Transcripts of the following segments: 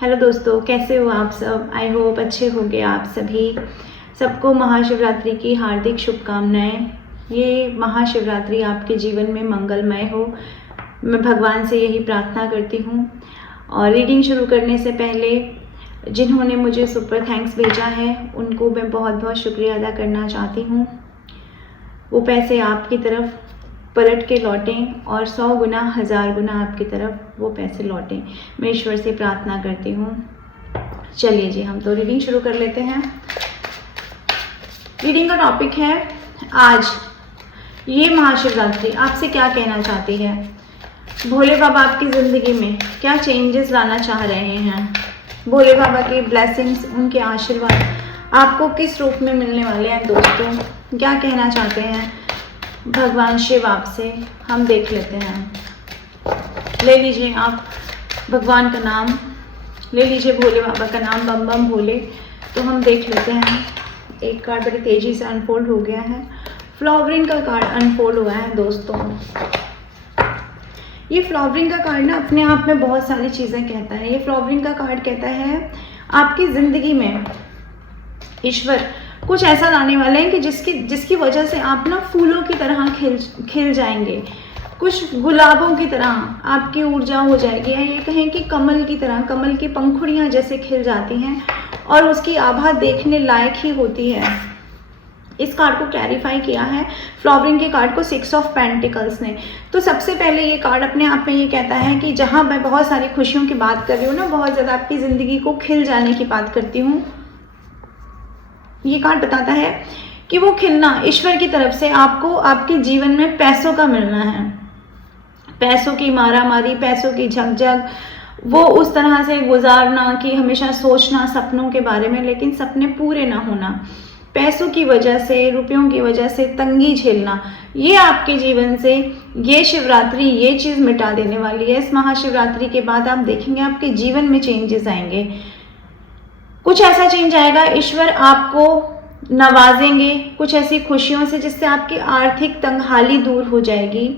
Hello दोस्तों, कैसे हो आप सब। आई होप अच्छे होंगे आप सभी। सबको महाशिवरात्रि की हार्दिक शुभकामनाएं। ये महाशिवरात्रि आपके जीवन में मंगलमय हो, मैं भगवान से यही प्रार्थना करती हूँ। और रीडिंग शुरू करने से पहले जिन्होंने मुझे सुपर थैंक्स भेजा है उनको मैं बहुत बहुत शुक्रिया अदा करना चाहती हूँ। वो पैसे आपकी तरफ पलट के लौटें और 100 गुना 1000 गुना आपकी तरफ वो पैसे लौटें, मैं ईश्वर से प्रार्थना करती हूँ। चलिए जी, हम तो रीडिंग शुरू कर लेते हैं। रीडिंग का टॉपिक है आज ये महाशिवरात्रि आपसे क्या कहना चाहती है। भोले बाबा आपकी ज़िंदगी में क्या चेंजेस लाना चाह रहे हैं। भोले बाबा की ब्लेसिंग्स, उनके आशीर्वाद आपको किस रूप में मिलने वाले हैं दोस्तों, क्या कहना चाहते हैं भगवान शिव आपसे, हम देख लेते हैं। ले लीजिए आप भगवान का नाम, ले लीजिए भोले बाबा का नाम, बम बम भोले। तो हम देख लेते हैं। एक कार्ड बड़ी तेज़ी से अनफोल्ड हो गया है। फ्लावरिंग का कार्ड अनफोल्ड हुआ है दोस्तों। ये फ्लावरिंग का कार्ड ना अपने आप में बहुत सारी चीज़ें कहता है। ये फ्लावरिंग का कार्ड कहता है आपकी ज़िंदगी में ईश्वर कुछ ऐसा लाने वाले हैं कि जिसकी वजह से आप ना फूलों की तरह खिल जाएंगे, कुछ गुलाबों की तरह आपकी ऊर्जा हो जाएगी, या ये कहें कि कमल की तरह, कमल की पंखुड़ियाँ जैसे खिल जाती हैं और उसकी आभा देखने लायक ही होती है। इस कार्ड को क्लैरिफाई किया है फ्लावरिंग के कार्ड को 6 ऑफ पेंटिकल्स ने। तो सबसे पहले ये कार्ड अपने आप में ये कहता है कि जहाँ मैं बहुत सारी खुशियों की बात कर रही हूँ ना, बहुत ज़्यादा आपकी ज़िंदगी को खिल जाने की बात करती हूँ, ये कार्ड बताता है कि वो खिलना ईश्वर की तरफ से आपको आपके जीवन में पैसों का मिलना है। पैसों की मारामारी, पैसों की झकझक, वो उस तरह से गुजारना कि हमेशा सोचना सपनों के बारे में लेकिन सपने पूरे ना होना, पैसों की वजह से, रुपयों की वजह से तंगी झेलना, ये आपके जीवन से ये शिवरात्रि ये चीज़ मिटा देने वाली है। इस महाशिवरात्रि के बाद आप देखेंगे आपके जीवन में चेंजेस आएंगे। कुछ ऐसा चेंज आएगा, ईश्वर आपको नवाजेंगे कुछ ऐसी खुशियों से जिससे आपकी आर्थिक तंगहाली दूर हो जाएगी।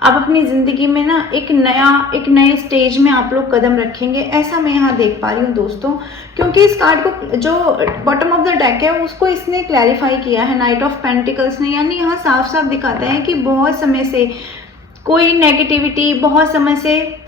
आप अपनी ज़िंदगी में ना एक नए स्टेज में आप लोग कदम रखेंगे, ऐसा मैं यहाँ देख पा रही हूँ दोस्तों। क्योंकि इस कार्ड को जो बॉटम ऑफ द डेक है उसको इसने क्लैरिफाई किया है नाइट ऑफ पेंटिकल्स ने, यानी यहाँ साफ साफ दिखाता है कि बहुत समय से कोई नेगेटिविटी, बहुत समय से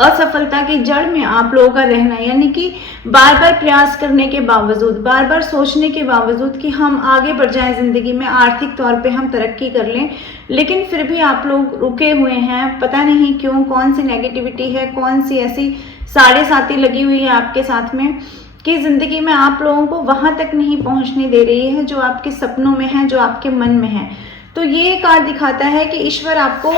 असफलता की जड़ में आप लोगों का रहना, यानी कि बार बार प्रयास करने के बावजूद, बार बार सोचने के बावजूद कि हम आगे बढ़ जाएं ज़िंदगी में, आर्थिक तौर पे हम तरक्की कर लें, लेकिन फिर भी आप लोग रुके हुए हैं। पता नहीं क्यों, कौन सी नेगेटिविटी है, कौन सी ऐसी साढ़े साथी लगी हुई है आपके साथ में कि ज़िंदगी में आप लोगों को वहाँ तक नहीं पहुँचने दे रही है जो आपके सपनों में है, जो आपके मन में है। तो ये कार्ड दिखाता है कि ईश्वर आपको,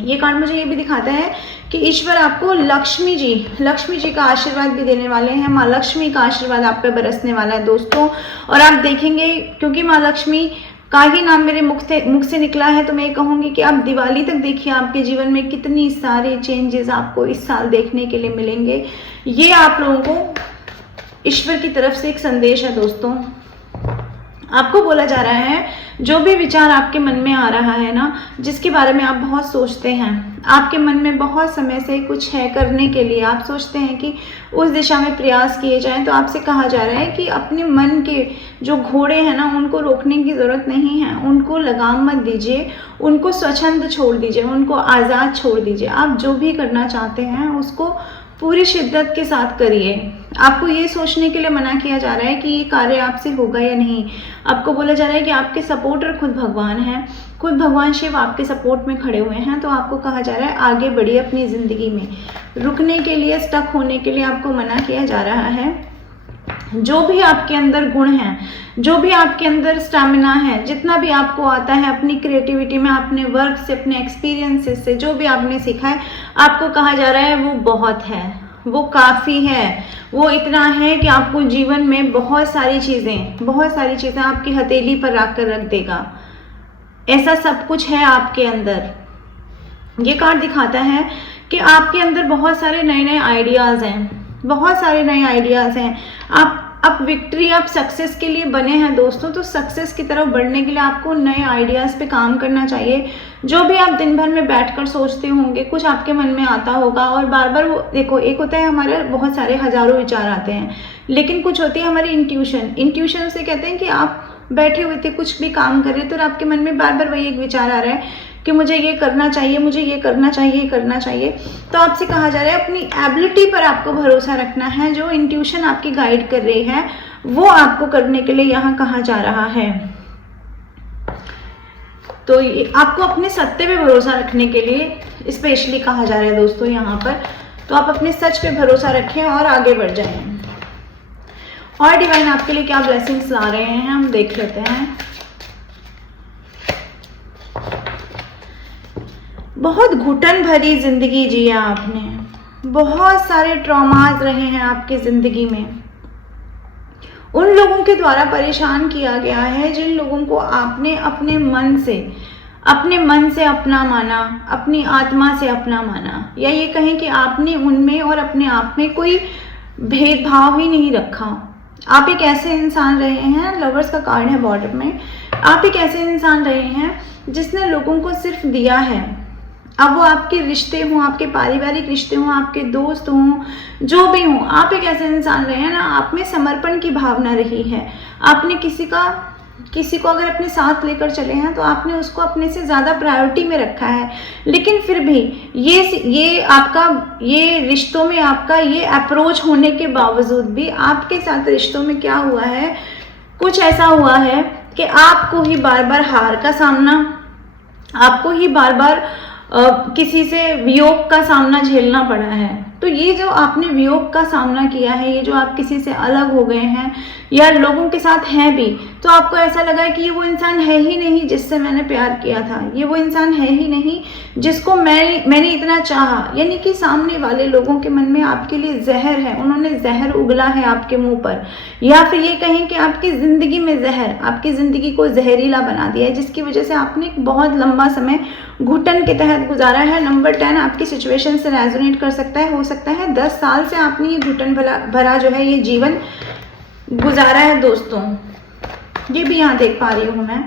ये कार्ड मुझे ये भी दिखाता है कि ईश्वर आपको लक्ष्मी जी का आशीर्वाद भी देने वाले हैं। माँ लक्ष्मी का आशीर्वाद आप पे बरसने वाला है दोस्तों। और आप देखेंगे, क्योंकि माँ लक्ष्मी का ही नाम मेरे मुख से निकला है, तो मैं कहूँगी कि आप दिवाली तक देखिए आपके जीवन में कितनी सारे चेंजेस आपको इस साल देखने के लिए मिलेंगे। ये आप लोगों को ईश्वर की तरफ से एक संदेश है दोस्तों। आपको बोला जा रहा है जो भी विचार आपके मन में आ रहा है ना, जिसके बारे में आप बहुत सोचते हैं, आपके मन में बहुत समय से कुछ है करने के लिए, आप सोचते हैं कि उस दिशा में प्रयास किए जाएं, तो आपसे कहा जा रहा है कि अपने मन के जो घोड़े हैं ना उनको रोकने की ज़रूरत नहीं है, उनको लगाम मत दीजिए, उनको स्वच्छंद छोड़ दीजिए, उनको आज़ाद छोड़ दीजिए। आप जो भी करना चाहते हैं उसको पूरी शिद्दत के साथ करिए। आपको ये सोचने के लिए मना किया जा रहा है कि ये कार्य आपसे होगा या नहीं। आपको बोला जा रहा है कि आपके सपोर्टर खुद भगवान हैं, खुद भगवान शिव आपके सपोर्ट में खड़े हुए हैं। तो आपको कहा जा रहा है आगे बढ़िए अपनी ज़िंदगी में, रुकने के लिए, स्टक होने के लिए आपको मना किया जा रहा है। जो भी आपके अंदर गुण हैं, जो भी आपके अंदर स्टैमिना है, जितना भी आपको आता है अपनी क्रिएटिविटी में, अपने वर्क से, अपने एक्सपीरियंसेस से, जो भी आपने सीखा है, आपको कहा जा रहा है वो बहुत है, वो काफ़ी है, वो इतना है कि आपको जीवन में बहुत सारी चीज़ें आपकी हथेली पर रख कर रख देगा। ऐसा सब कुछ है आपके अंदर। ये कार्ड दिखाता है कि आपके अंदर बहुत सारे नए नए आइडियाज़ हैं, बहुत सारे नए आइडियाज़ हैं। आप विक्ट्री, आप सक्सेस के लिए बने हैं दोस्तों, तो सक्सेस की तरफ बढ़ने के लिए आपको नए आइडियाज़ पे काम करना चाहिए। जो भी आप दिन भर में बैठकर सोचते होंगे, कुछ आपके मन में आता होगा और बार बार वो देखो, एक होता है हमारे बहुत सारे हजारों विचार आते हैं, लेकिन कुछ होती है हमारी इंट्यूशन। इंट्यूशन से कहते हैं कि आप बैठे हुए थे, कुछ भी काम कर रहे थे और आपके मन में बार बार वही एक विचार आ रहा है कि मुझे ये करना चाहिए, मुझे ये करना चाहिए, ये करना चाहिए। तो आपसे कहा जा रहा है अपनी एबिलिटी पर आपको भरोसा रखना है। जो इंट्यूशन आपकी गाइड कर रही है वो आपको करने के लिए यहाँ कहा जा रहा है। तो आपको अपने सत्य पे भरोसा रखने के लिए स्पेशली कहा जा रहा है दोस्तों यहाँ पर। तो आप अपने सच पे भरोसा रखें और आगे बढ़ जाएं। और डिवाइन आपके लिए क्या ब्लेसिंग्स ला रहे हैं हम देख लेते हैं। बहुत घुटन भरी जिंदगी जी है आपने, बहुत सारे ट्रॉमास रहे हैं आपकी जिंदगी में। उन लोगों के द्वारा परेशान किया गया है जिन लोगों को आपने अपने मन से अपना माना, अपनी आत्मा से अपना माना, या ये कहें कि आपने उनमें और अपने आप में कोई भेदभाव ही नहीं रखा। आप एक ऐसे इंसान रहे हैं, लवर्स का कार्ड है बॉर्डर में, आप एक ऐसे इंसान रहे हैं जिसने लोगों को सिर्फ दिया है। अब वो आपके रिश्ते हों, आपके पारिवारिक रिश्ते हों, आपके दोस्त हों, जो भी हों, आप एक ऐसे इंसान रहे हैं ना, आप में समर्पण की भावना रही है। आपने किसी को अगर अपने साथ लेकर चले हैं तो आपने उसको अपने से ज़्यादा प्रायोरिटी में रखा है। लेकिन फिर भी ये रिश्तों में आपका ये अप्रोच होने के बावजूद भी आपके साथ रिश्तों में क्या हुआ है, कुछ ऐसा हुआ है कि आपको ही बार बार हार का सामना, आपको ही बार बार किसी से वियोग का सामना झेलना पड़ा है। तो ये जो आपने वियोग का सामना किया है, ये जो आप किसी से अलग हो गए हैं या लोगों के साथ हैं भी, तो आपको ऐसा लगा है कि ये वो इंसान है ही नहीं जिससे मैंने प्यार किया था, ये वो इंसान है ही नहीं जिसको मैंने इतना चाहा। यानी कि सामने वाले लोगों के मन में आपके लिए जहर है, उन्होंने जहर उगला है आपके मुंह पर, या फिर ये कहें कि आपकी ज़िंदगी में जहर, आपकी ज़िंदगी को जहरीला बना दिया है, जिसकी वजह से आपने एक बहुत लंबा समय घुटन के तहत गुजारा है। नंबर 10 आपकी सिचुएशन से रेजोनेट कर सकता है। हो सकता है 10 साल से आपने ये घुटन भरा जो है ये जीवन गुजारा है दोस्तों। ये भी यहाँ देख पा रही हूँ मैं,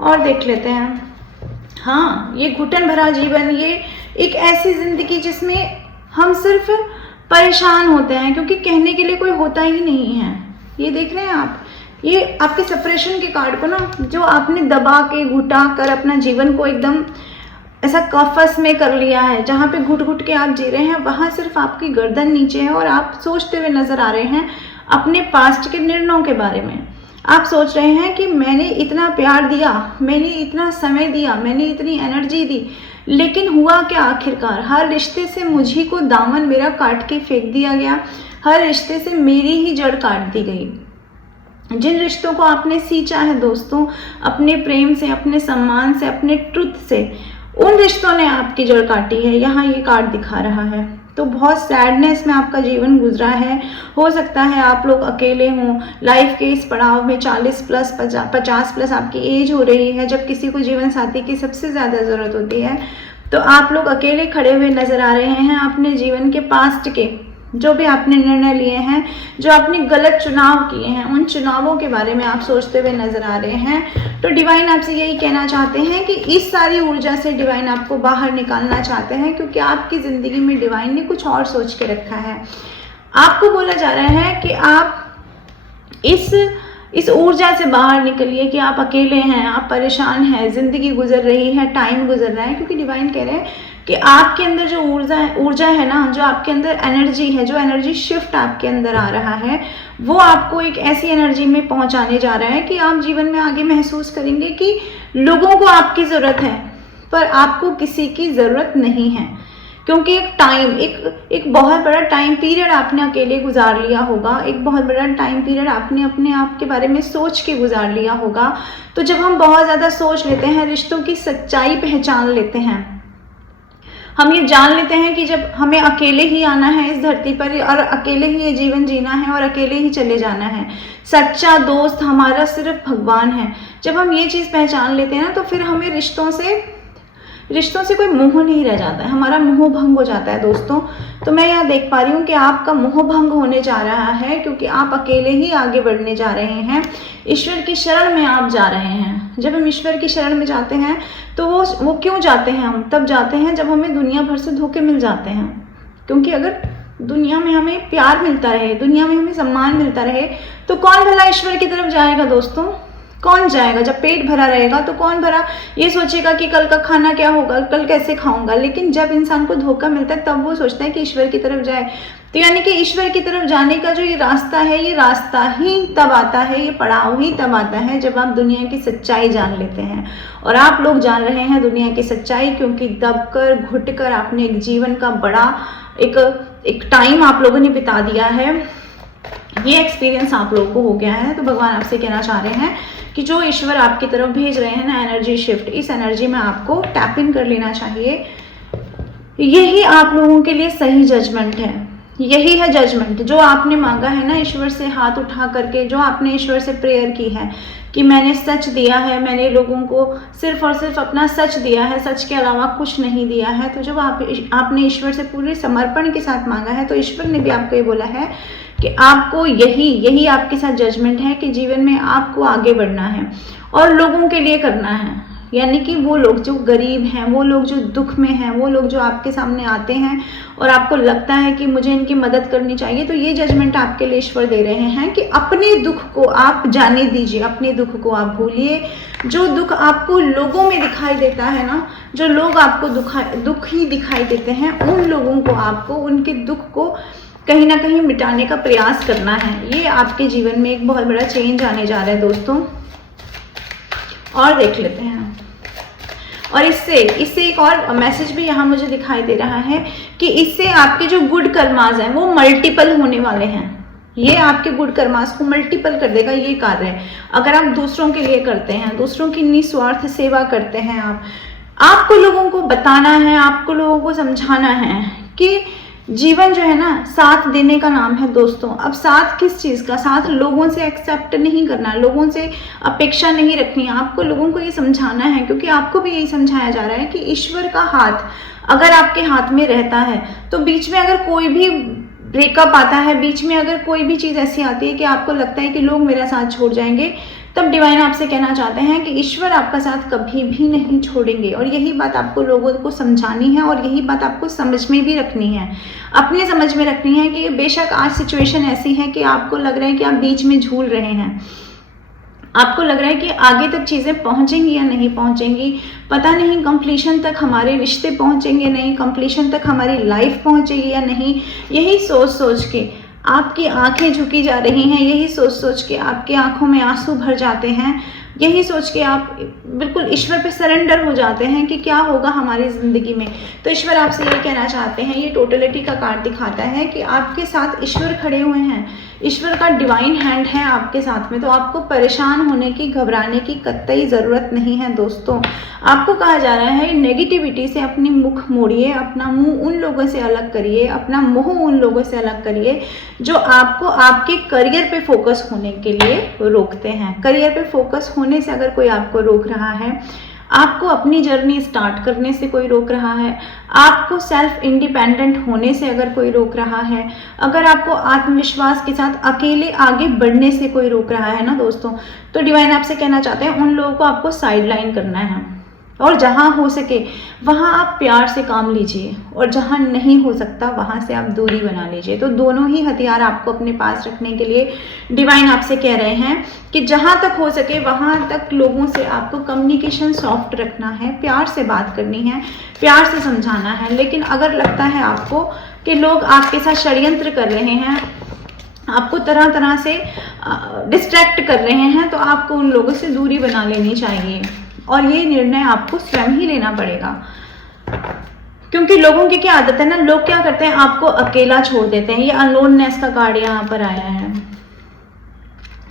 और देख लेते हैं। हाँ, ये घुटन भरा जीवन, ये एक ऐसी जिंदगी जिसमें हम सिर्फ परेशान होते हैं क्योंकि कहने के लिए कोई होता ही नहीं है। ये देख रहे हैं आप, ये आपके सेपरेशन के कार्ड को ना, जो आपने दबा के घुटा कर अपना जीवन को एकदम ऐसा कफस में कर लिया है, जहाँ पे घुट घुट के आप जी रहे हैं, वहाँ सिर्फ आपकी गर्दन नीचे है और आप सोचते हुए नजर आ रहे हैं अपने पास्ट के निर्णयों के बारे में। आप सोच रहे हैं कि मैंने इतना प्यार दिया, मैंने इतना समय दिया, मैंने इतनी एनर्जी दी, लेकिन हुआ क्या आखिरकार? हर रिश्ते से मुझी को दामन मेरा काट के फेंक दिया गया, हर रिश्ते से मेरी ही जड़ काट दी गई। जिन रिश्तों को आपने सींचा है दोस्तों, अपने प्रेम से, अपने सम्मान से, अपने ट्रुथ से, उन रिश्तों ने आपकी जड़ काटी है। यहाँ ये कार्ड दिखा रहा है। तो बहुत सैडनेस में आपका जीवन गुजरा है। हो सकता है आप लोग अकेले हों, लाइफ के इस पड़ाव में 40 प्लस 50 प्लस आपकी एज हो रही है, जब किसी को जीवन साथी की सबसे ज़्यादा ज़रूरत होती है। तो आप लोग अकेले खड़े हुए नज़र आ रहे हैं अपने जीवन के पास्ट के, जो भी आपने निर्णय लिए हैं, जो आपने गलत चुनाव किए हैं, उन चुनावों के बारे में आप सोचते हुए नजर आ रहे हैं। तो डिवाइन आपसे यही कहना चाहते हैं कि इस सारी ऊर्जा से डिवाइन आपको बाहर निकालना चाहते हैं, क्योंकि आपकी ज़िंदगी में डिवाइन ने कुछ और सोच के रखा है। आपको बोला जा रहा है कि आप इस ऊर्जा से बाहर निकलिए कि आप अकेले हैं, आप परेशान हैं, ज़िंदगी गुजर रही है, टाइम गुजर रहा है, क्योंकि डिवाइन कह रहे हैं कि आपके अंदर जो ऊर्जा है ना, जो आपके अंदर एनर्जी है, जो एनर्जी शिफ्ट आपके अंदर आ रहा है, वो आपको एक ऐसी एनर्जी में पहुंचाने जा रहा है कि आप जीवन में आगे महसूस करेंगे कि लोगों को आपकी ज़रूरत है, पर आपको किसी की ज़रूरत नहीं है। क्योंकि एक बहुत बड़ा टाइम पीरियड आपने अकेले गुजार लिया होगा, एक बहुत बड़ा टाइम पीरियड आपने अपने आप के बारे में सोच के गुजार लिया होगा। तो जब हम बहुत ज़्यादा सोच लेते हैं, रिश्तों की सच्चाई पहचान लेते हैं, हम ये जान लेते हैं कि जब हमें अकेले ही आना है इस धरती पर और अकेले ही ये जीवन जीना है और अकेले ही चले जाना है, सच्चा दोस्त हमारा सिर्फ भगवान है। जब हम ये चीज़ पहचान लेते हैं ना, तो फिर हमें रिश्तों से रिश्तों से कोई मोह नहीं रह जाता है, हमारा मोह भंग हो जाता है दोस्तों। तो मैं यहाँ देख पा रही हूँ कि आपका मोह भंग होने जा रहा है, क्योंकि आप अकेले ही आगे बढ़ने जा रहे हैं। ईश्वर की शरण में आप जा रहे हैं। जब हम ईश्वर की शरण में जाते हैं तो वो क्यों जाते हैं, हम तब जाते हैं जब हमें दुनिया भर से धोखे मिल जाते हैं। क्योंकि अगर दुनिया में हमें प्यार मिलता रहे, दुनिया में हमें सम्मान मिलता रहे, तो कौन भला ईश्वर की तरफ जाएगा दोस्तों? कौन जाएगा? जब पेट भरा रहेगा तो कौन भरा ये सोचेगा कि कल का खाना क्या होगा, कल कैसे खाऊंगा। लेकिन जब इंसान को धोखा मिलता है तब वो सोचता है कि ईश्वर की तरफ जाए। तो यानी कि ईश्वर की तरफ जाने का जो ये रास्ता है, ये रास्ता ही तब आता है, ये पड़ाव ही तब आता है जब आप दुनिया की सच्चाई जान लेते हैं। और आप लोग जान रहे हैं दुनिया की सच्चाई, क्योंकि दबकर घुटकर आपने एक जीवन का बड़ा एक टाइम आप लोगों ने बिता दिया है। ये एक्सपीरियंस आप लोगों को हो गया है। तो भगवान आपसे कहना चाह रहे हैं कि जो ईश्वर आपकी तरफ भेज रहे हैं ना एनर्जी शिफ्ट, इस एनर्जी में आपको टैप इन कर लेना चाहिए। यही आप लोगों के लिए सही जजमेंट है, यही है जजमेंट। जो आपने मांगा है ना ईश्वर से हाथ उठा करके, जो आपने ईश्वर से प्रेयर की है कि मैंने सच दिया है, मैंने लोगों को सिर्फ और सिर्फ अपना सच दिया है, सच के अलावा कुछ नहीं दिया है। तो जब आपने ईश्वर से पूरे समर्पण के साथ मांगा है, तो ईश्वर ने भी आपको ये बोला है कि आपको यही आपके साथ जजमेंट है कि जीवन में आपको आगे बढ़ना है और लोगों के लिए करना है। यानी कि वो लोग जो गरीब हैं, वो लोग जो दुख में हैं, वो लोग जो आपके सामने आते हैं और आपको लगता है कि मुझे इनकी मदद करनी चाहिए, तो ये जजमेंट आपके लिए ईश्वर दे रहे हैं कि अपने दुख को आप जाने दीजिए, अपने दुख को आप भूलिए। जो दुख आपको लोगों में दिखाई देता है ना, जो लोग आपको दुख ही दिखाई देते हैं, उन लोगों को आपको उनके दुख को कहीं ना कहीं मिटाने का प्रयास करना है। ये आपके जीवन में एक बहुत बड़ा चेंज आने जा रहा है दोस्तों। और देख लेते हैं, और इससे एक और मैसेज भी यहाँ मुझे दिखाई दे रहा है कि इससे आपके जो गुड कर्मास हैं वो मल्टीपल होने वाले हैं। ये आपके गुड कर्मास को मल्टीपल कर देगा ये कार्य है। अगर आप दूसरों के लिए करते हैं, दूसरों की निस्वार्थ सेवा करते हैं, आपको लोगों को बताना है, आपको लोगों को समझाना है कि जीवन जो है ना साथ देने का नाम है दोस्तों। अब साथ किस चीज का? साथ लोगों से एक्सेप्ट नहीं करना, लोगों से अपेक्षा नहीं रखनी। आपको लोगों को ये समझाना है, क्योंकि आपको भी यही समझाया जा रहा है कि ईश्वर का हाथ अगर आपके हाथ में रहता है तो बीच में अगर कोई भी ब्रेकअप आता है, बीच में अगर कोई भी चीज ऐसी आती है कि आपको लगता है कि लोग मेरा साथ छोड़ जाएंगे, तब डिवाइन आपसे कहना चाहते हैं कि ईश्वर आपका साथ कभी भी नहीं छोड़ेंगे। और यही बात आपको लोगों को समझानी है और यही बात आपको समझ में भी रखनी है, अपने समझ में रखनी है कि बेशक आज सिचुएशन ऐसी है कि आपको लग रहा है कि आप बीच में झूल रहे हैं, आपको लग रहा है कि आगे तक चीज़ें पहुंचेंगी या नहीं पहुंचेंगी, पता नहीं कंप्लीशन तक हमारे रिश्ते पहुंचेंगे नहीं, कंप्लीशन तक हमारी लाइफ पहुंचेगी या नहीं। यही सोच सोच के आपकी आंखें झुकी जा रही हैं, यही सोच सोच के आपकी आंखों में आंसू भर जाते हैं, यही सोच के आप बिल्कुल ईश्वर पे सरेंडर हो जाते हैं कि क्या होगा हमारी ज़िंदगी में। तो ईश्वर आपसे ये कहना चाहते हैं, ये टोटलिटी का कार्ड दिखाता है कि आपके साथ ईश्वर खड़े हुए हैं, ईश्वर का डिवाइन हैंड है आपके साथ में। तो आपको परेशान होने की, घबराने की कतई ज़रूरत नहीं है दोस्तों। आपको कहा जा रहा है नेगेटिविटी से अपनी मुख मोड़िए, अपना मुंह उन लोगों से अलग करिए, अपना मोह उन लोगों से अलग करिए जो आपको आपके करियर पे फोकस होने के लिए रोकते हैं। करियर पे फोकस होने से अगर कोई आपको रोक रहा है, आपको अपनी जर्नी स्टार्ट करने से कोई रोक रहा है, आपको सेल्फ इंडिपेंडेंट होने से अगर कोई रोक रहा है, अगर आपको आत्मविश्वास के साथ अकेले आगे बढ़ने से कोई रोक रहा है ना दोस्तों, तो डिवाइन आपसे कहना चाहते हैं उन लोगों को आपको साइडलाइन करना है। और जहाँ हो सके वहाँ आप प्यार से काम लीजिए, और जहाँ नहीं हो सकता वहाँ से आप दूरी बना लीजिए। तो दोनों ही हथियार आपको अपने पास रखने के लिए डिवाइन आपसे कह रहे हैं कि जहाँ तक हो सके वहाँ तक लोगों से आपको कम्युनिकेशन सॉफ्ट रखना है, प्यार से बात करनी है, प्यार से समझाना है। लेकिन अगर लगता है आपको कि लोग आपके साथ षड्यंत्र कर रहे हैं, आपको तरह तरह से डिस्ट्रैक्ट कर रहे हैं, तो आपको उन लोगों से दूरी बना लेनी चाहिए। और ये निर्णय आपको स्वयं ही लेना पड़ेगा, क्योंकि लोगों की क्या आदत है ना, लोग क्या करते हैं, आपको अकेला छोड़ देते हैं। ये अनलोननेस का कार्ड यहाँ पर आया है।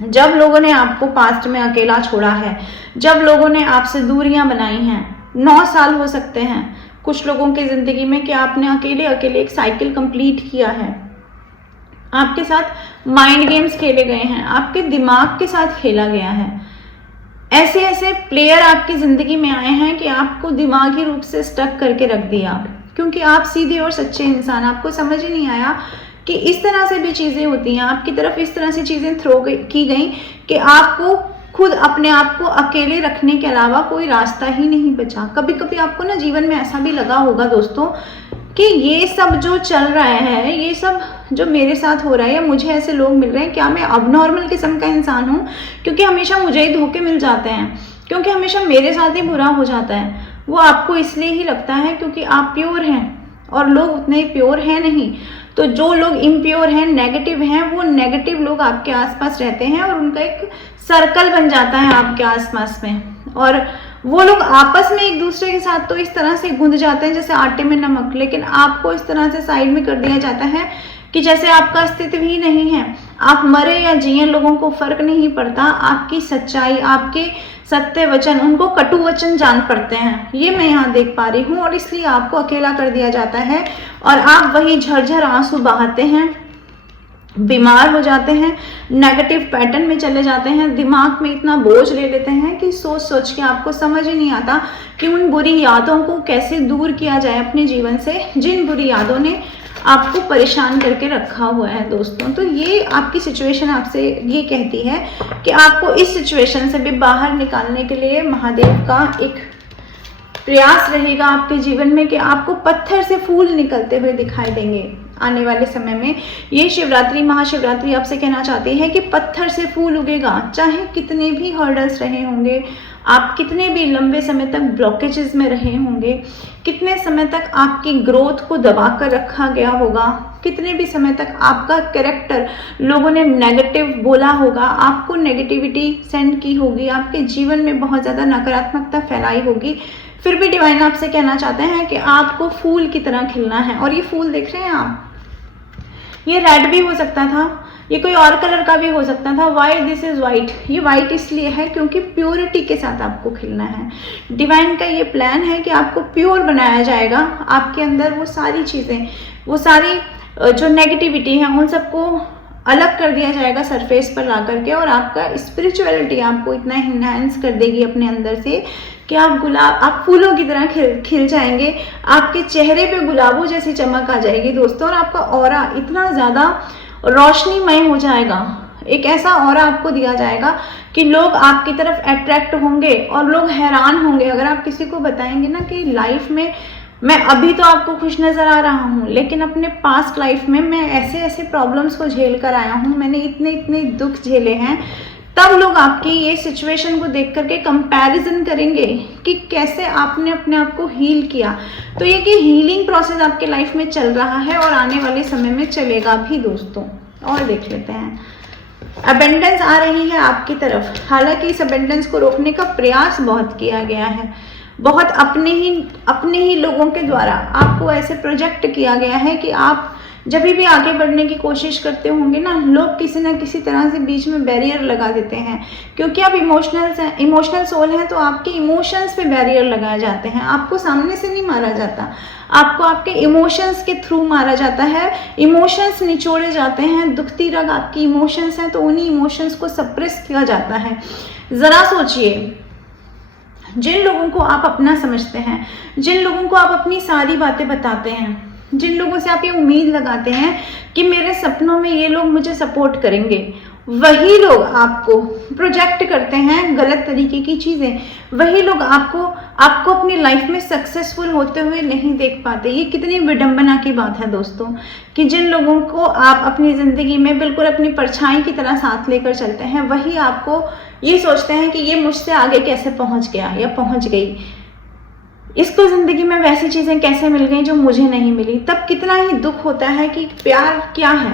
जब लोगों ने आपको पास्ट में अकेला छोड़ा है, जब लोगों ने आपसे दूरियां बनाई हैं, 9 साल हो सकते हैं कुछ लोगों की जिंदगी में कि आपने अकेले अकेले एक साइकिल कंप्लीट किया है, आपके साथ माइंड गेम्स खेले गए हैं, आपके दिमाग के साथ खेला गया है। ऐसे ऐसे प्लेयर आपकी ज़िंदगी में आए हैं कि आपको दिमागी रूप से स्टक करके रख दिया, क्योंकि आप सीधे और सच्चे इंसान, आपको समझ ही नहीं आया कि इस तरह से भी चीज़ें होती हैं, आपकी तरफ इस तरह से चीज़ें थ्रो की गई कि आपको खुद अपने आप को अकेले रखने के अलावा कोई रास्ता ही नहीं बचा। कभी कभी आपको ना जीवन में ऐसा भी लगा होगा दोस्तों कि ये सब जो चल रहा है, ये सब जो मेरे साथ हो रहा है या मुझे ऐसे लोग मिल रहे हैं, क्या मैं अब नॉर्मल किस्म का इंसान हूँ? क्योंकि हमेशा मुझे ही धोखे मिल जाते हैं, क्योंकि हमेशा मेरे साथ ही बुरा हो जाता है। वो आपको इसलिए ही लगता है क्योंकि आप प्योर हैं और लोग उतने प्योर हैं नहीं। तो जो लोग इम्प्योर हैं, नेगेटिव हैं, वो नेगेटिव लोग आपके आसपास रहते हैं और उनका एक सर्कल बन जाता है आपके आसपास में, और वो लोग आपस में एक दूसरे के साथ तो इस तरह से गूंद जाते हैं जैसे आटे में नमक, लेकिन आपको इस तरह से साइड में कर दिया जाता है कि जैसे आपका अस्तित्व ही नहीं है। आप मरे या जिए, लोगों को फर्क नहीं पड़ता। आपकी सच्चाई, आपके सत्य वचन उनको कटु वचन जान पड़ते हैं, ये मैं यहाँ देख पा रही हूँ। और इसलिए आपको अकेला कर दिया जाता है और आप वही झरझर आंसू बहाते हैं, बीमार हो जाते हैं, नेगेटिव पैटर्न में चले जाते हैं, दिमाग में इतना बोझ ले लेते हैं कि सोच सोच के आपको समझ ही नहीं आता कि उन बुरी यादों को कैसे दूर किया जाए अपने जीवन से, जिन बुरी यादों ने आपको परेशान करके रखा हुआ है दोस्तों। तो ये आपकी सिचुएशन आपसे ये कहती है कि आपको इस सिचुएशन से भी बाहर निकालने के लिए महादेव का एक प्रयास रहेगा आपके जीवन में कि आपको पत्थर से फूल निकलते हुए दिखाई देंगे आने वाले समय में। ये शिवरात्रि, महाशिवरात्रि आपसे कहना चाहती है कि पत्थर से फूल उगेगा, चाहे कितने भी हर्डल्स रहे होंगे, आप कितने भी लंबे समय तक ब्लॉकेजेस में रहे होंगे, कितने समय तक आपकी ग्रोथ को दबा कर रखा गया होगा, कितने भी समय तक आपका कैरेक्टर लोगों ने नेगेटिव बोला होगा, आपको नेगेटिविटी सेंड की होगी, आपके जीवन में बहुत ज़्यादा नकारात्मकता फैलाई होगी, फिर भी डिवाइन आपसे कहना चाहते हैं कि आपको फूल की तरह खिलना है। और ये फूल देख रहे हैं आप, ये रेड भी हो सकता था, ये कोई और कलर का भी हो सकता था। वाई दिस इज वाइट, ये वाइट इसलिए है क्योंकि प्योरिटी के साथ आपको खिलना है। डिवाइन का ये प्लान है कि आपको प्योर बनाया जाएगा, आपके अंदर वो सारी चीज़ें, वो सारी जो नेगेटिविटी है उन सबको अलग कर दिया जाएगा सरफेस पर ला करके, और आपका स्पिरिचुअलिटी आपको इतना इन्हांस कर देगी अपने अंदर से कि आप फूलों की तरह खिल जाएंगे, आपके चेहरे पे गुलाबों जैसी चमक आ जाएगी दोस्तों, और आपका ऑरा इतना ज़्यादा रोशनीमय हो जाएगा, एक ऐसा ऑरा आपको दिया जाएगा कि लोग आपकी तरफ अट्रैक्ट होंगे और लोग हैरान होंगे। अगर आप किसी को बताएंगे ना कि लाइफ में मैं अभी तो आपको खुश नज़र आ रहा हूँ, लेकिन अपने पास्ट लाइफ में मैं ऐसे ऐसे प्रॉब्लम्स को झेल कर आया हूँ, मैंने इतने इतने दुख झेले हैं, तब लोग आपकी ये सिचुएशन को देख करके कंपैरिजन करेंगे कि कैसे आपने अपने आप को हील किया। तो ये कि हीलिंग प्रोसेस आपके लाइफ में चल रहा है और आने वाले समय में चलेगा भी दोस्तों। और देख लेते हैं, अबेंडेंस आ रही है आपकी तरफ, हालांकि इस अबेंडेंस को रोकने का प्रयास बहुत किया गया है, बहुत अपने ही लोगों के द्वारा आपको ऐसे प्रोजेक्ट किया गया है कि आप जब भी आगे बढ़ने की कोशिश करते होंगे ना, लोग किसी ना किसी तरह से बीच में बैरियर लगा देते हैं, क्योंकि आप इमोशनल सोल हैं, तो आपके इमोशंस पे बैरियर लगाए जाते हैं। आपको सामने से नहीं मारा जाता, आपको आपके इमोशंस के थ्रू मारा जाता है, इमोशंस निचोड़े जाते हैं, दुखती रग आपकी इमोशंस हैं, तो उन्हीं इमोशंस को सप्रेस किया जाता है। ज़रा सोचिए, जिन लोगों को आप अपना समझते हैं, जिन लोगों को आप अपनी सारी बातें बताते हैं, जिन लोगों से आप ये उम्मीद लगाते हैं कि मेरे सपनों में ये लोग मुझे सपोर्ट करेंगे, वही लोग आपको प्रोजेक्ट करते हैं गलत तरीके की चीज़ें, वही लोग आपको अपनी लाइफ में सक्सेसफुल होते हुए नहीं देख पाते। ये कितनी विडंबना की बात है दोस्तों कि जिन लोगों को आप अपनी ज़िंदगी में बिल्कुल अपनी परछाई की तरह साथ लेकर चलते हैं, वही आपको ये सोचते हैं कि ये मुझसे आगे कैसे पहुंच गया या पहुंच गई, इसको ज़िंदगी में वैसी चीज़ें कैसे मिल गई जो मुझे नहीं मिली। तब कितना ही दुख होता है कि प्यार क्या है,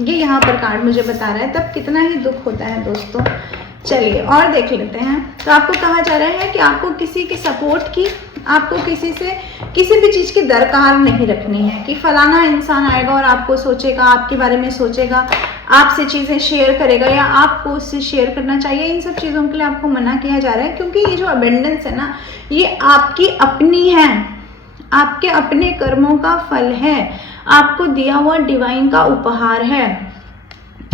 ये यहाँ पर कार्ड मुझे बता रहा है, तब कितना ही दुख होता है दोस्तों। चलिए और देख लेते हैं। तो आपको कहा जा रहा है कि आपको किसी के सपोर्ट की, आपको किसी से किसी भी चीज़ की दरकार नहीं रखनी है कि फलाना इंसान आएगा और आपको सोचेगा, आपके बारे में सोचेगा, आपसे चीज़ें शेयर करेगा या आपको उससे शेयर करना चाहिए। इन सब चीज़ों के लिए आपको मना किया जा रहा है, क्योंकि ये जो अबेंडेंस है ना, ये आपकी अपनी है, आपके अपने कर्मों का फल है, आपको दिया हुआ डिवाइन का उपहार है।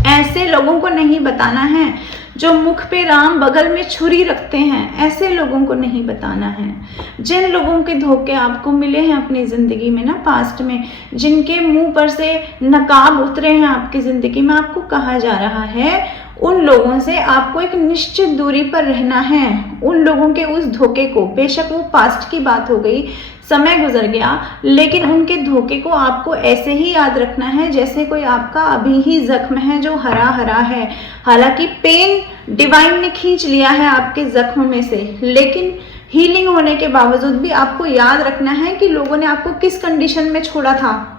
ऐसे लोगों को नहीं बताना है। जो मुख पे राम बगल में छुरी रखते हैं, ऐसे लोगों को नहीं बताना है। जिन लोगों के धोखे आपको मिले हैं अपनी ज़िंदगी में ना पास्ट में, जिनके मुंह पर से नकाब उतरे हैं आपकी ज़िंदगी में, आपको कहा जा रहा है उन लोगों से आपको एक निश्चित दूरी पर रहना है। उन लोगों के उस धोखे को, बेशक वो पास्ट की बात हो गई, समय गुजर गया, लेकिन उनके धोखे को आपको ऐसे ही याद रखना है जैसे कोई आपका अभी ही जख्म है जो हरा हरा है। हालांकि पेन डिवाइन ने खींच लिया है आपके जख्म में से, लेकिन हीलिंग होने के बावजूद भी आपको याद रखना है कि लोगों ने आपको किस कंडीशन में छोड़ा था,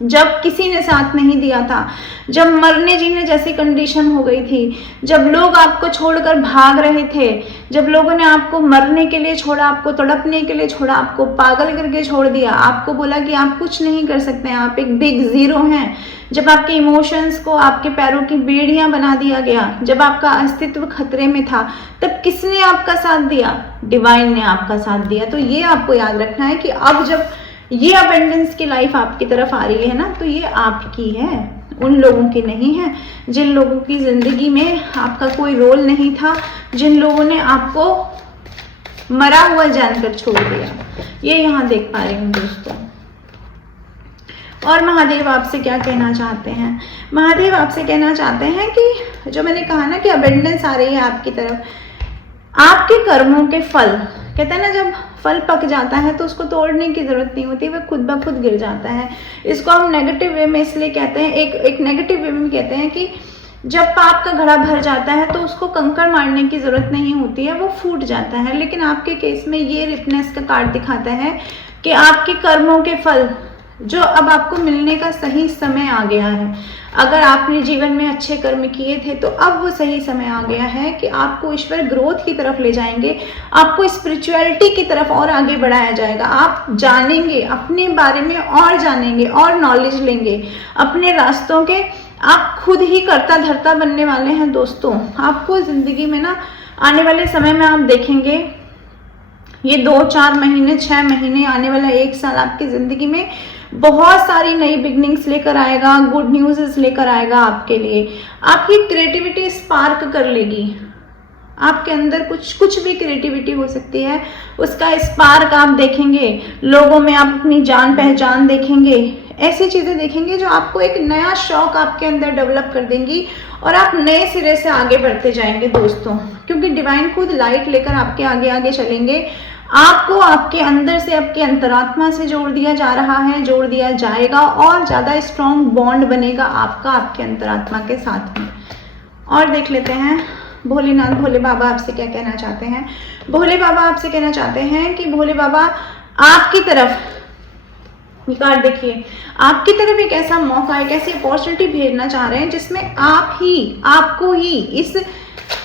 जब किसी ने साथ नहीं दिया था, जब मरने जीने जैसी कंडीशन हो गई थी, जब लोग आपको छोड़कर भाग रहे थे, जब लोगों ने आपको मरने के लिए छोड़ा, आपको तड़पने के लिए छोड़ा, आपको पागल करके छोड़ दिया, आपको बोला कि आप कुछ नहीं कर सकते हैं, आप एक बिग जीरो हैं, जब आपके इमोशंस को आपके पैरों की बेड़ियां बना दिया गया, जब आपका अस्तित्व खतरे में था, तब किसने आपका साथ दिया? डिवाइन ने आपका साथ दिया। तो ये आपको याद रखना है कि अब जब ये अबेंडेंस की लाइफ आपकी तरफ आ रही है ना, तो ये आपकी है, उन लोगों की नहीं है जिन लोगों की जिंदगी में आपका कोई रोल नहीं था, जिन लोगों ने आपको मरा हुआ जानकर छोड़ दिया। ये यहाँ देख पा रही हूँ दोस्तों। और महादेव आपसे क्या कहना चाहते हैं? महादेव आपसे कहना चाहते हैं कि जो मैंने कहा ना कि अबेंडेंस आ रही है आपकी तरफ, आपके कर्मों के फल, कहते हैं ना जब फल पक जाता है तो उसको तोड़ने की जरूरत नहीं होती, वह खुद ब खुद गिर जाता है। इसको हम नेगेटिव वे में इसलिए कहते हैं, एक नेगेटिव वे में कहते हैं कि जब पाप का घड़ा भर जाता है तो उसको कंकड़ मारने की जरूरत नहीं होती है, वो फूट जाता है। लेकिन आपके केस में ये रिपनेस का कार्ड दिखाता है कि आपके कर्मों के फल जो अब आपको मिलने का सही समय आ गया है। अगर आपने जीवन में अच्छे कर्म किए थे तो अब वो सही समय आ गया है कि आपको ईश्वर ग्रोथ की तरफ ले जाएंगे, आपको स्पिरिचुअलिटी की तरफ और आगे बढ़ाया जाएगा। आप जानेंगे, अपने बारे में और जानेंगे और नॉलेज लेंगे अपने रास्तों के। आप खुद ही कर्ता धर्ता बनने वाले हैं दोस्तों। आपको जिंदगी में ना आने वाले समय में आप देखेंगे ये 2-4 महीने, 6 महीने, आने वाला 1 साल आपकी जिंदगी में बहुत सारी नई बिगनिंग्स लेकर आएगा, गुड न्यूज़ लेकर आएगा आपके लिए। आपकी क्रिएटिविटी स्पार्क कर लेगी, आपके अंदर कुछ भी क्रिएटिविटी हो सकती है, उसका स्पार्क आप देखेंगे। लोगों में आप अपनी जान पहचान देखेंगे, ऐसी चीज़ें देखेंगे जो आपको एक नया शौक आपके अंदर डेवलप कर देंगी और आप नए सिरे से आगे बढ़ते जाएंगे दोस्तों। क्योंकि डिवाइन खुद लाइट लेकर आपके आगे आगे चलेंगे। आपको आपके अंदर से, आपके अंतरात्मा से जोड़ दिया जा रहा है, जोड़ दिया जाएगा और ज़्यादा स्ट्रॉन्ग बॉन्ड बनेगा आपका आपके अंतरात्मा के साथ में। और देख लेते हैं भोलेनाथ, भोले बाबा आपसे क्या कहना चाहते हैं। भोले बाबा आपसे कहना चाहते हैं कि भोले बाबा आपकी तरफ, कार्ड देखिए, आपकी तरफ एक ऐसा मौका, एक ऐसी अपॉर्चुनिटी भेजना चाह रहे हैं जिसमें आपको ही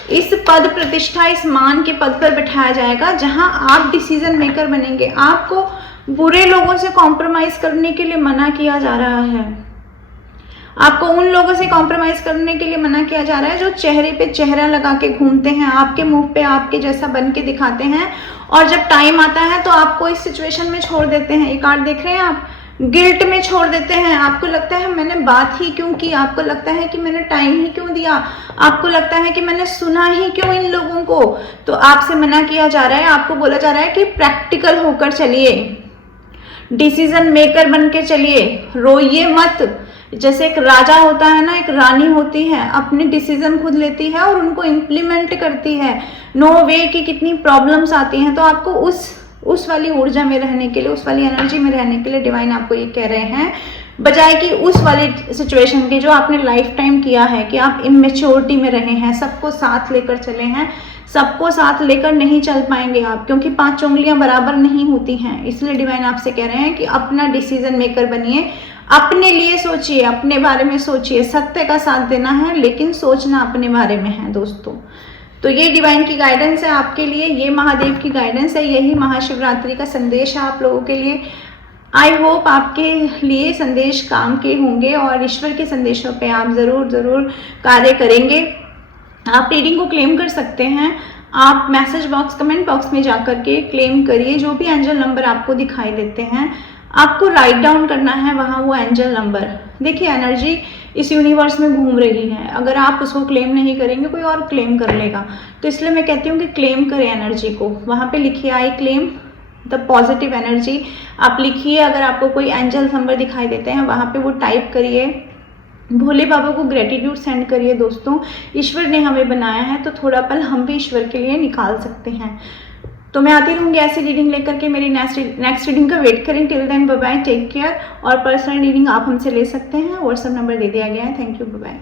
इस पद प्रतिष्ठा, इस मान के पद पर बिठाया जाएगा जहां आप डिसीजन मेकर बनेंगे। आपको बुरे लोगों से कॉम्प्रोमाइज करने के लिए मना किया जा रहा है। आपको उन लोगों से कॉम्प्रोमाइज करने के लिए मना किया जा रहा है जो चेहरे पे चेहरा लगा के घूमते हैं, आपके मुंह पे आपके जैसा बन के दिखाते हैं, और जब टाइम आता है तो आपको इस सिचुएशन में छोड़ देते हैं। ये कार्ड देख रहे हैं आप, गिल्ट में छोड़ देते हैं। आपको लगता है मैंने बात ही क्यों की, आपको लगता है कि मैंने टाइम ही क्यों दिया, आपको लगता है कि मैंने सुना ही क्यों इन लोगों को। तो आपसे मना किया जा रहा है, आपको बोला जा रहा है कि प्रैक्टिकल होकर चलिए, डिसीजन मेकर बन के चलिए, रोइए मत। जैसे एक राजा होता है ना, एक रानी होती है, अपने डिसीजन खुद लेती है और उनको इम्प्लीमेंट करती है। नो वे की कितनी प्रॉब्लम्स आती हैं, तो आपको उस वाली ऊर्जा में रहने के लिए, उस वाली एनर्जी में रहने के लिए डिवाइन आपको ये कह रहे हैं, बजाय कि उस वाली सिचुएशन के जो आपने लाइफ टाइम किया है कि आप इमेच्योरिटी में रहे हैं, सबको साथ लेकर चले हैं। सबको साथ लेकर नहीं चल पाएंगे आप, क्योंकि 5 उंगलियां बराबर नहीं होती हैं। इसलिए डिवाइन आपसे कह रहे हैं कि अपना डिसीजन मेकर बनिए, अपने लिए सोचिए, अपने बारे में सोचिए। सत्य का साथ देना है लेकिन सोचना अपने बारे में है दोस्तों। तो ये डिवाइन की गाइडेंस है आपके लिए, ये महादेव की गाइडेंस है, यही महाशिवरात्रि का संदेश है आप लोगों के लिए। आई होप आपके लिए संदेश काम के होंगे और ईश्वर के संदेशों पे आप ज़रूर कार्य करेंगे। आप रीडिंग को क्लेम कर सकते हैं। आप मैसेज बॉक्स, कमेंट बॉक्स में जाकर के क्लेम करिए। जो भी एंजल नंबर आपको दिखाई देते हैं आपको राइट डाउन करना है वहाँ वो एंजल नंबर। देखिए एनर्जी इस यूनिवर्स में घूम रही है, अगर आप उसको क्लेम नहीं करेंगे कोई और क्लेम कर लेगा, तो इसलिए मैं कहती हूँ कि क्लेम करें एनर्जी को। वहाँ पे लिखिए I claim the positive energy, आप लिखिए। अगर आपको कोई एंजल नंबर दिखाई देते हैं वहाँ पे वो टाइप करिए, भोले बाबा को ग्रेटिट्यूड सेंड करिए। दोस्तों ईश्वर ने हमें बनाया है तो थोड़ा पल हम भी ईश्वर के लिए निकाल सकते हैं। तो मैं आती रहूँगी ऐसी रीडिंग लेकर के, मेरी नेक्स्ट रीडिंग का वेट करें। Till then bye bye, take care. और पर्सनल रीडिंग आप हमसे ले सकते हैं, व्हाट्सएप नंबर दे दिया गया है। Thank you, bye bye.